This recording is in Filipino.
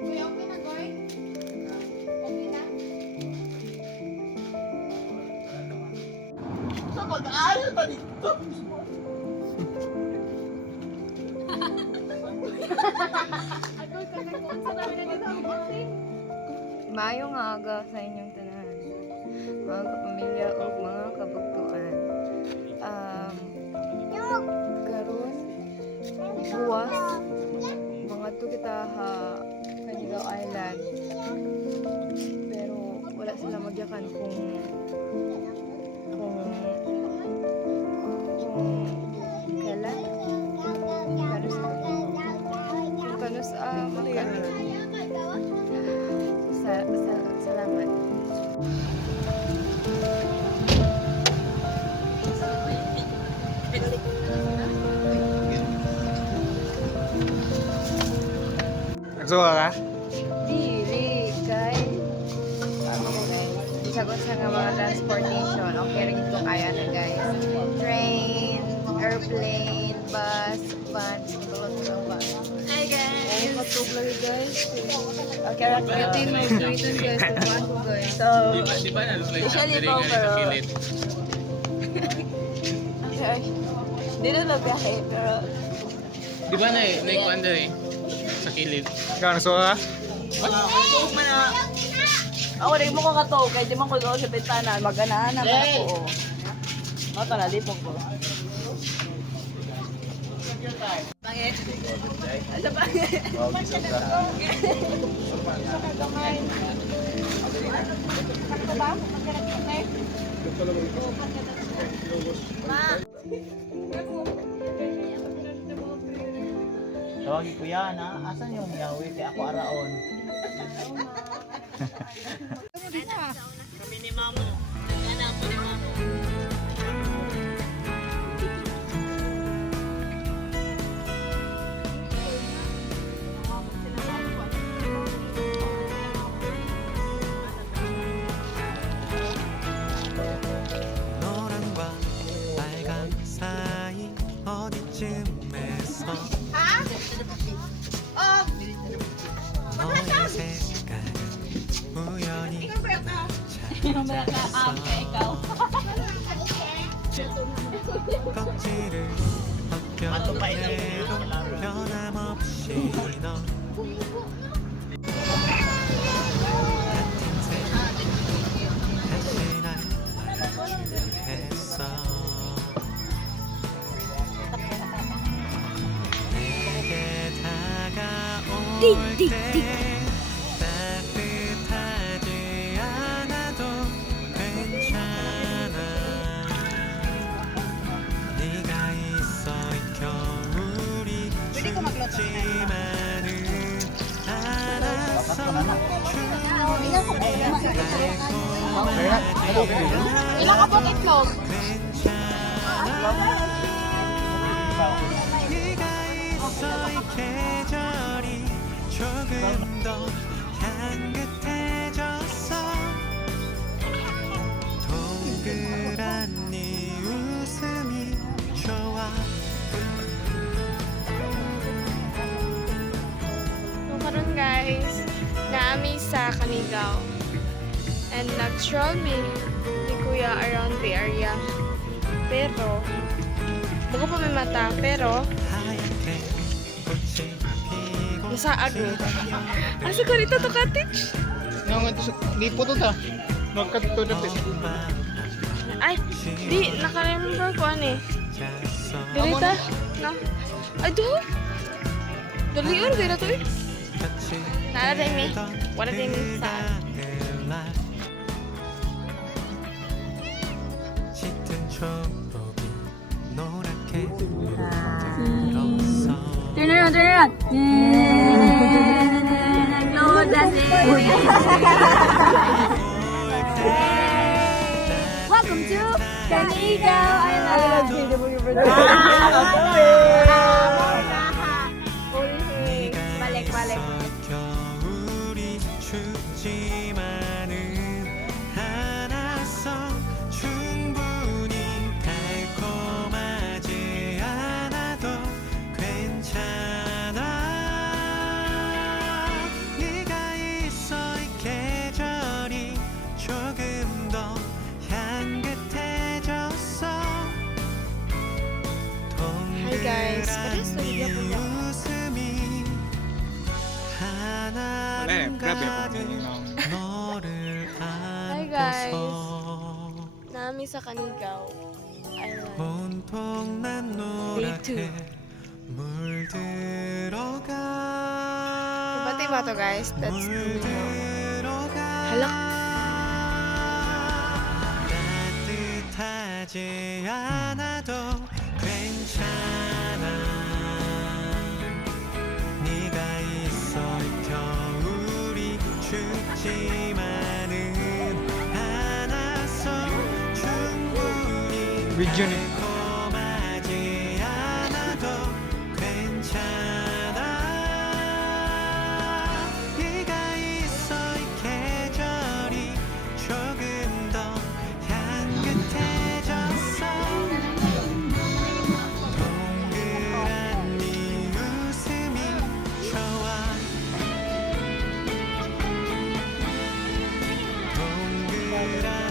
Kuya, okay na, Goy? Okay na? Sa mag-aaral pa dito. Agoy, kagay sa namin na dito ang boxing. Maayong aga sa inyong tanan, mga kapamilya o mga kabugtuan. Karon buwas mga to kita ha Canigao Island, pero wala sila magyakan kung kailan kanus magkano. Salamat. Nagsuka ka? Dili, kay isagot sa nga mga transportation. Okay, rin ito kaya na guys. Train, airplane, bus, van, hi guys! Matug lagi guys. Okay, rakitin mo, rakitin guys. Tutuan ko guys. So, Di ba usually po, pero hindi na labiyahe, pero Di ba naikuan dali sa kilid? Ikaw, nagsuka ka? Ako rin mo ko kato, kaya di man ko doon sa bintana, maganahan naman ako. Mata na, lipong ko. Pangit. Asa pangit? Tawagin ko yan ha. Asan yung Yahweh? Kaya ako araon. Kami ni Mamo. Anak ko ni Mamo. 노랑과 빨강 사이 어디쯤에서 너의 색깔을 우연히 찾았어 껍질을 벗겨내도 변함없이 넌 같은 색 다시 날 마주했어 내게 다가올 때 따뜻하지 않아도 괜찮아 네가 있어 이 겨울이 춥지만은 않았어 Ilang ka po itlog? 네가 있어 이 계절이 조금 더 향긋해졌어 동그란 네 웃음이 좋아 So karon guys, naami sa Canigao. And nag-stroll me ni Kuya around the area. Pero, bago pa may mata, pero, 하얗게 꽃이 피고 nasa agro. Asa ko rito to cottage? Nga ito sa lipo to ta. Nagkatito na ito. Ay, di, naka-remember ko ano eh. Dirita? No? Ay, do? Dalior, di na to eh. Nara tayo mi. Wala tayo mi sa 짙은 초록이 노랗게 들었어 Turn around, turn around. Lord, that's it. Welcome to Canigao Island. Balik. 겨울이 춥지만은 않았어 충분히 달콤하지 않아도 괜찮아 Pares-pares na bigyan po niya. 웃음이 하나는 grabe ako. 가득 너를 Hi guys. 안고서 Nami sa Kanigaw Island. 온통 난 노랗게 물들어가 Kabati ba to guys? That's 물들어가 Halak. 따뜻하지 않아도 괜찮아 네가 있어 겨울이 춥지만은 않았어 충분히 Video ni. 달콤하지 않아도 괜찮아 네가 있어 이 계절이 조금 더 향긋해졌어 동그란 네 웃음이 좋아 동그란